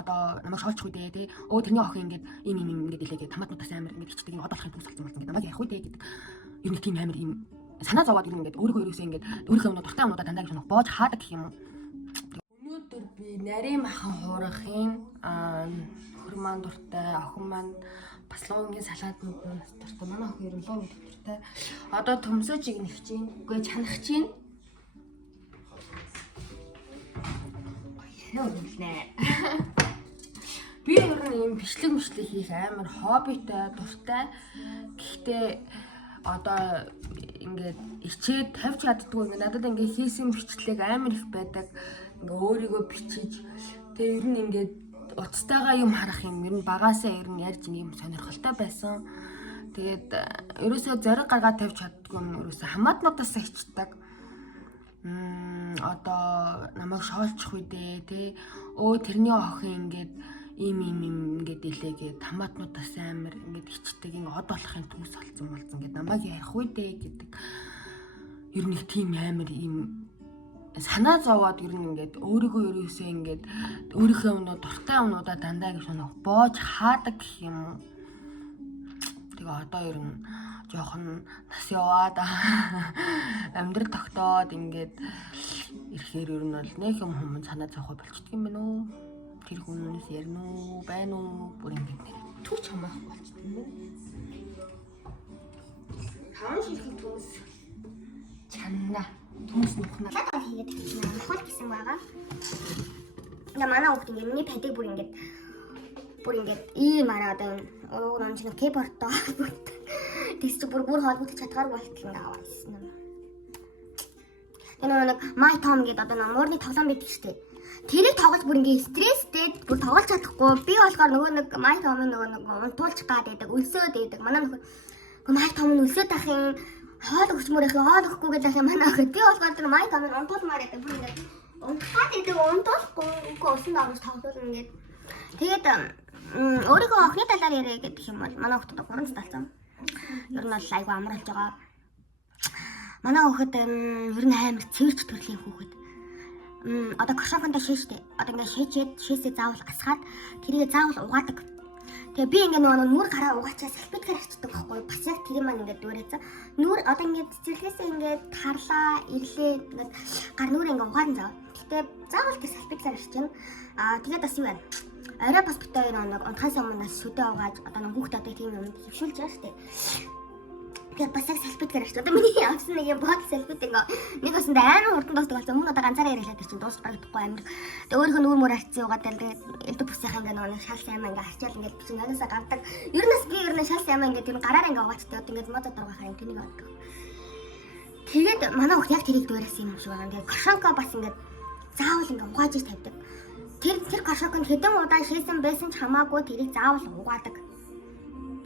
одоо намайг шоолчих үедээ тий өө тэрний охин ингээд ийм ингээд илээгээд хамаатнуудаас амар ингээд хичдэг ингээд одоолохын төгс болсон ингээд намайг ярих үедээ гэдэг ер нь тийм амар ийм санаа зовоод ер нь ингээд өөрийнхөө ерөөсөө ингээд өөрийнхөө өмнө дуртай өмнөдөө дандаа гэж нэг боож хаадаг гэх юм уу. Өнөөдөр би нарийн махан хуурахын хөр маань дуртай охин маань бас лонгийн салаатууд нь дуртай манай охин ер нь лонгийн дуртай одоо төмсөжийг нэгч чинь үгүй чанах чинь нэ. Би ер нь юм бичлэг хийх амар хоббитой, дуртай. Гэхдээ одоо ингээд ичээд тавьж чаддгүй ингээд надад ингээд хийсэн бичлэг амар их байдаг. Ингээ өөрийгөө бичиж тэгээ ер нь ингээд уцтайгаа юм харах юм ер нь багаасаа ер нь ярьж юм сонирхолтой байсан. Тэгээд ерөөсөө зориг гаргаад тавьж чаддгүй юм ерөөсөө хамаатнуудаас ичдэг. Одоо намайг шоолчих үедээ тий өө тэрний охин ингээд ийм ингээд илээгээд хамаатнуудаас амар ингээд ичдэг ингээд од болохын төгс болсон ингээд намайг ярих үедээ гэдэг ер нь тийм амар ийм санаа зовоод ер нь ингээд өөрийгөө ерөөсөө ингээд өөрийнхөө өмнө дуртай өмнөдөө дандаа гэж боож хаадаг гэх юм уу. Тэгээ одоо ер нь жоохон нас яваад амьдрал тогтоод ингээд ирэхээр ер нь бол нэг юм хүм санаа зовхой болчихдөг юм байна уу? Тэр хүнээс ярина уу, байна уу? Бүр ингээд түч хамаахгүй болчихдөг юм байна. Хаан шийхийг төмс чанна. Төмс нухна. Латаа хийгээд тавьчихна. Хол гэсэн байгаа. Ингээ манай хүүхд ингээ миний падиг бүр ингээд ийм араа одоо уур он чинь кибордтой холбоотой. Тэс чи бүр холбогдож чадгааргүй болтол ингээ аваад ирсэн юм. Тэгээ нэг My Tom гэдэг одоо муурны тоглоом байдаг шүү дээ. Тэрийг тоглож бүр ингээ стресстэй бүр тоглож чадахгүй. Би болохоор нөгөө нэг My Tom-ын нөгөө нэг унтуулчих гад байдаг, өлсөөд байдаг. Манай нөхөр My Tom-ын өлсөөд ахын хоол өгчмөр их хоол өгөхгүй гэдэг юм манай охид. Би болохоор тэр My Tom-ын унтуулмаар байдаг. Бүр ингээ унтахад байдаг, унтуулахгүй усан дагаж тоглол ингээд. Тэгээд өөрийнхөө охины талаар яриа гэдэг юм бол манай хүүхэд 3 талцсан. Ер нь бол айгүй амарлж байгаа. Манай хүүхэд ер нь амар цэвэрч төрлийн хүүхэд. Одоо кошофонтой шээжтэй. Одоо ингээд шээсээ заавал асгаад тэрийг заавал угаадаг. Тэгээ би ингээд нөгөө нүур гараа угаачаа салфеткаар арчдаг байхгүй. Бас яг тэр маань ингээд дүүрээсэн. Нүур одоо ингээд цэцэрлээсээ ингээд тарлаа, ирлээ ингээд гар нүрээ ингээд угаан зав. Гэтэ заавал тэр салфеткаар арчна. Тэгээд бас юу вэ? Арай бас битээ нэг унтахаас өмнө сүдэ угааж одоо нэг хүүхд одоо тийм юм хөвшүүлж байгаа шүү дээ. Тэгээд бас яг салфеткаар арчиж одоо миний авсан нэг юм бод салфет ингээ нэг усанд амар хурдан дуустдаг болсон. Өмнө одоо ганцаараа яриалаад чинь дуусахгүй амар. Тэгээд өөрийнхөө нүур мөр арчиж угаад тэгээд элдв бүсийнх ингээ нэг шал саймаа ингээ арчаал ингээ чинь нагаасаа гардаг. Ер нь би ер нь шал саймаа ингээ тийм гараараа ингээ угаачтай одоо ингээ модод дургахаар юм тэнийг боддог. Тэгээд манай хүүхд яг тэрийг дээрээс юм шиг байгаа. Тэгээд кошонко бас ингээ заавал ингээ угааж тавьдаг. Тэр кошоконд хэдэн удаа шээсэн байсан ч хамаагүй тэрийг заавал угаадаг.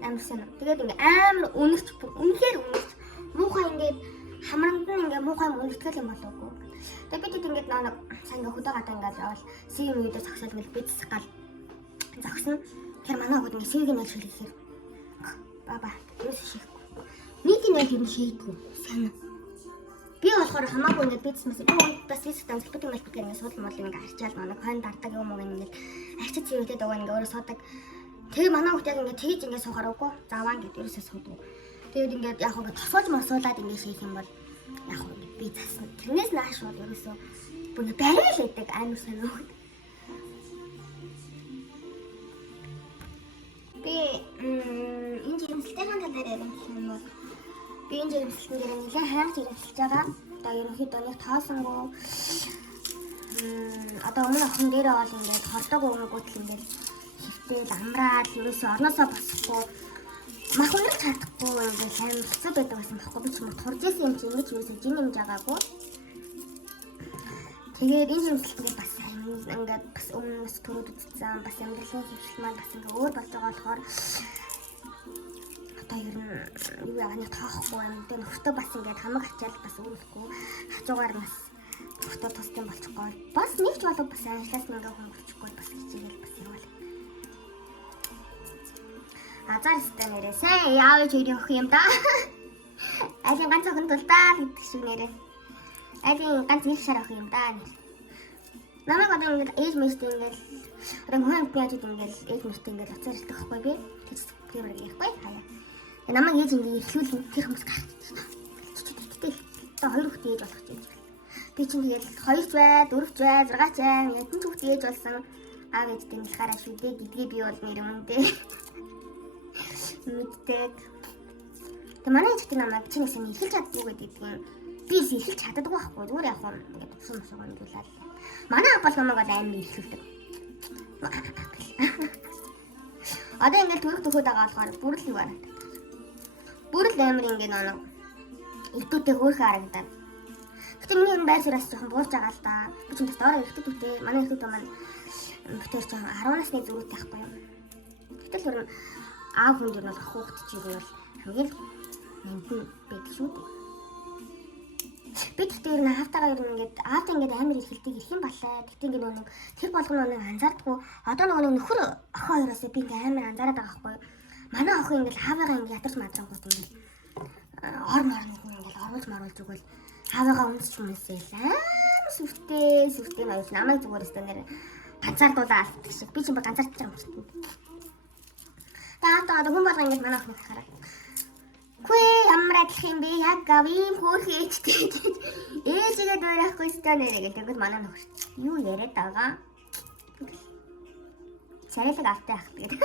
Амарсан. Тэгээд ингээ амар үнэрч үнэхээр үнэрч муухай ингээд хамранд нь ингээ муухай үнэртгэл юм болоогүй. Тэгээд бид ингээд нэг сайн ингээ хөдөө гадаа ингээ явал сим үйдээ зогсоод ингээ бицсэх гал зогсно. Тэр манай хүүд ингээ сийг нэл шилэхээр баба юус шихгүй. Нэг нэг юм шийдгүй. Сайн. Би болохоор хамаагүй ингээд бицсмээс бас систем зэлбэт юм албат гэнэ суудл мал ингээд арчаал манай хон дардаг юм уу ингээд арчиж зүйтэй дагаа ингээд өөрөө суудаг. Тэгээ манай хүүхд яг ингээд тэгж ингээд суухаар үгүй заваа ингээд ерөөсөө суудаг. Тэгээд ингээд яг ингээд тосгож мосуулаад ингээд шийх юм бол яг ингээд би засна. Тэрнээс нааш бол ерөөсөө бүр байрал байдаг амар сайн хүүхд. Би энэ жирэмслэлтийн талаар ярих юм бол би энэ жирэмслэлтээр нэлээд хайр жирэмсэлж байгаа. Одоо ерөнхийдөө нэг тоосонгүй одоо өмнө охин дээрээ бол ингээд хордог өгөөгөөд л ингээд хөвтөл амраад ерөөсөө орноосоо босохгүй мах унах чадахгүй ингээд сайн хэцүү байдаг байсан байхгүй би ч юм турж исэн юм чи ингэж ерөөсөө жин юмж байгаагүй. Тэгээд энэ жирэмслэлтээр бас ингээд бас өмнөөс төрөд үзсэн бас амьдралын хөвшил маань бас ингээд өөр болж байгаа болохоор одоо ер нь юу яагаад тоохгүй юм дээ нөхөртөө бас ингээд хамаг ачаал бас өөрөхгүй хажуугаар нас нөхөртөө тусдсан болчихгоо бас нэг ч болов бас ажиллаас ингээ хөнгөрчихгүй бас хичээгээл бас явал азарстай нэрээ сайн яавч ирэх юм да айлын ганц охин тул даа гэдэг шиг нэрээ айлын ганц нэг шар охин юм да намайг одоо ингээд ээж мэжтэй ингээд Одоо хүн амт яаж ингээл ээж нэртэй ингээл уцаар ирдэг байхгүй би. Тэр ярихгүй хаяа. Намайг ээж ингээ эхлүүлэн тэр хүмүүс гарах. Тэгтэл одоо 2 хүүхэд ээж болох гэж. Би чинь тэгэл 2 бай, 4 бай, 6 бай, ядэн ч хүүхэд ээж болсон. Аав ээжтэй нэлхаараа шүү дээ гэдгээ би бол нэр өмнөдөө. Мэддэг. Тэг манай ээжтэй намайг чинээс нь эхэлж чаддгүй гэдэг юм. Би эхэлж чаддаггүй байхгүй. Зүгээр яг хоо ингээд усан усгаа өнгөлаад. Манай аав бол намайг амар эхлүүлдэг. Одоо ингээд төрөх төхөд байгаа болохоор бүр л юу байна. Бүр л амар ингээд нэг итүүтэй хөөрхөн харагдаад. Гэтэ миний энэ байр сураас жоохон буурж байгаа л да. Би ч бас доороо ихтэй түүтэй. Манай ихтэй маань бүтээр жоохон 10 насны зүрхтэй байхгүй юу. Гэтэл өөр аав хүн дээр бол ах хугт чиг бол хамгийн нэмтэн байдаг шүү дээ. Би тэгэхээр нэг хавтагаа ер нь ингээд аавтай ингээд амар ихэлдэг ирэх юм балаа. Гэтэ ингээд нэг тэр болгоно нэг анзаардгүй. Одоо нэг нөхөр охин хоёроос би ингээд амар анзаараад байгаа байхгүй юу. Манай охин ингээд хаавыгаа ингээд ятарч мадрангууд ингээд ор марнууд ингээд оруулж маруулж өгвөл хаавыгаа өмсч юмсээл амар сүртэй ноёс намайг зүгээр өстө нэр ганцаардуулаа алддаг шиг. Би ч юм ганцаардж байгаа юм шиг. Таа хүн болго ингээд манай охин хараа. Хөөе ямар адилх юм бэ? Яг гав ийм хөөрхөн ээжтэй гэж ээжигээ дуурайхгүй өстө нэрээ гэх тэгэд манай нөхөр юу яриад байгаа. Цайлаг автай ах гэдэг.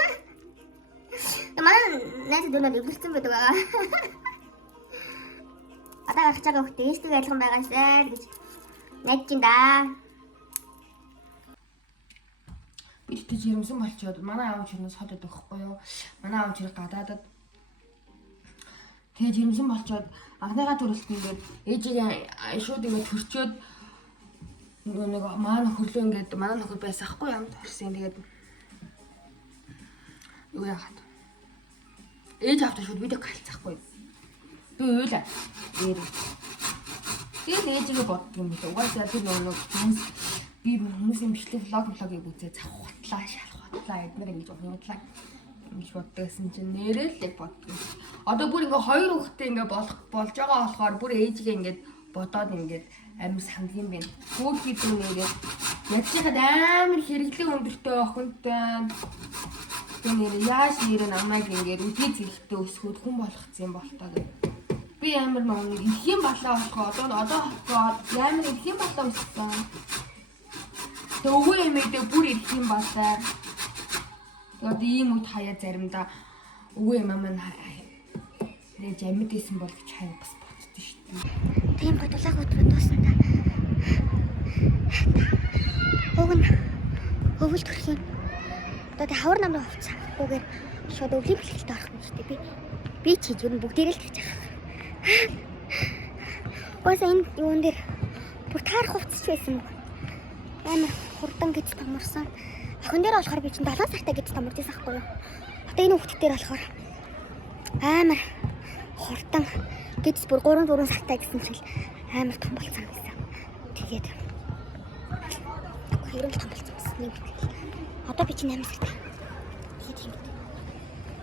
Манай найз дөрөв эвлэрсэн байдаг аа. Одоо гарч байгаа хөлт ээжтэйг адилхан байгаасай гэж найдаж ин да. Би тэгж ирэмсэн болчоод манай аав чирнээс хот өгөхгүй юу. Манай аав чир гадаадад тэгж ирэмсэн болчоод анхныхаа төрөлт ингээд ээжигээ шууд ингээд төрчөөд нэг маань хөлөө ингээд манай нөхөр байсан ахгүй юм төрсөн. Тэгээд юу яагаад ээж автаа шууд видео харилцахгүй. Би уйлаа. Тэгээд ээжигээ боддог юм билээ. Угаасаа тэр нэг хүмүүс би хүмүүсийн бичлэг влогийг үзээ завхтлаа, шалхутлаа эднэр ингэж унтлаа гэж боддогсэн чинь нэрэлэг боддог. Одоо бүр ингээ 2 хүүхэдтэй ингээ болж байгаа болохоор бүр ээжигээ ингээд бодоод ингээд амир сандг юм байна. Хүүхэд дүү нэгээд ядчихад амар хэрэглэн өндөртэй охинтой. Тэгээд яаж нэрээ намайг ингээд үгүй зэрэгтэй өсгөөд хүн болгоцсон юм бол таа гэх. Би амар нэг их юм балаа болохоо одоо амар их юм балаа өссөн. Төвөө эмээдээ бүр их юм балаа. Тэгээд ийм үед хаяа заримдаа өвөө эмээ маань нэж амьд исэн бол гэж хаяа бас боддоо шүү дээ. Тийм бодлого өдрөд дуусна та. Уг нь өвөл төрх юм. Одоо тэ хавар намраа хувцаагүйгээр шууд өвлийн бэлгэлд орох юм шүү дээ. Би чиж юу бүгдээрээ л тэгж байгаа. Өөсөө энэ юун дээр бүр таарах хувцас байсан. Амар хурдан гэж томорсон. Охин дээр болохоор би чинь 7 сартай гэж томорж байсан байхгүй юу. Одоо энэ хүүхд дээр болохоор амар хурдан гэж бүр 3 сартай гэсэн чил амар том болсон гэсэн. Тэгээд хэрэг том болсон юм. Одоо би чинь 8 сартай. Тэгээд юм.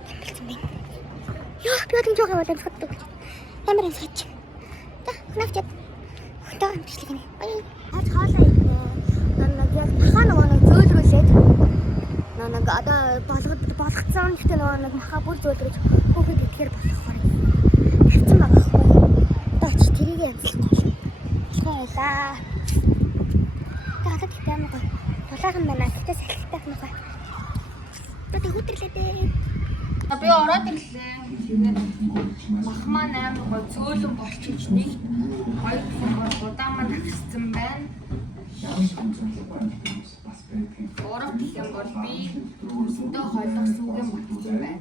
Том болсон байна. Ёо би одоо жоо гаваад амсгаддаг. Амар амсгад. За хнавчаад. Хөтөө амжилт гинэ. Ой. Аз хоолоо иднэ. Нэг яг тахаа нэг зөөлрүүлээд нэг одоо болгоцсон гэхдээ нэг маха бүр зөөлрөж хүүхэд идэхээр болохоор тавьсан байгаа байхгүй. Одоо ч тэрийг амжилт. Баялаа. Тэгээд тэгтээ нэг тулаахан байна. Тэгтээ салхитайх нэг. Одоо хөтөрлөө дээ. Би ороод ирлээ. Мах маань амар гоо зөөлөн болчихж нэг 2 дахин удаан маань агссан байна. 3 дахин бол би өсөндөө хойлох сүгэн болчихсон байна.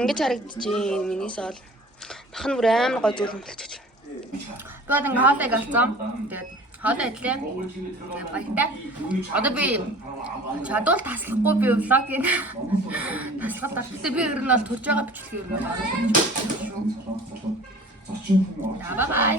Ингэж харагдчихээн миний соол. Мах нь бүр амар гоо зөөлөн болчихж. Тэгээд ингээ хоолойг авсан. Тэгээд хоолой идлээ. Тэгээд баяртай. Одоо би чадвал таслахгүй би влогийг таслахад байна. Гэтэ би ер нь бол төрж байгаа бичлэг ер нь. Бай бай.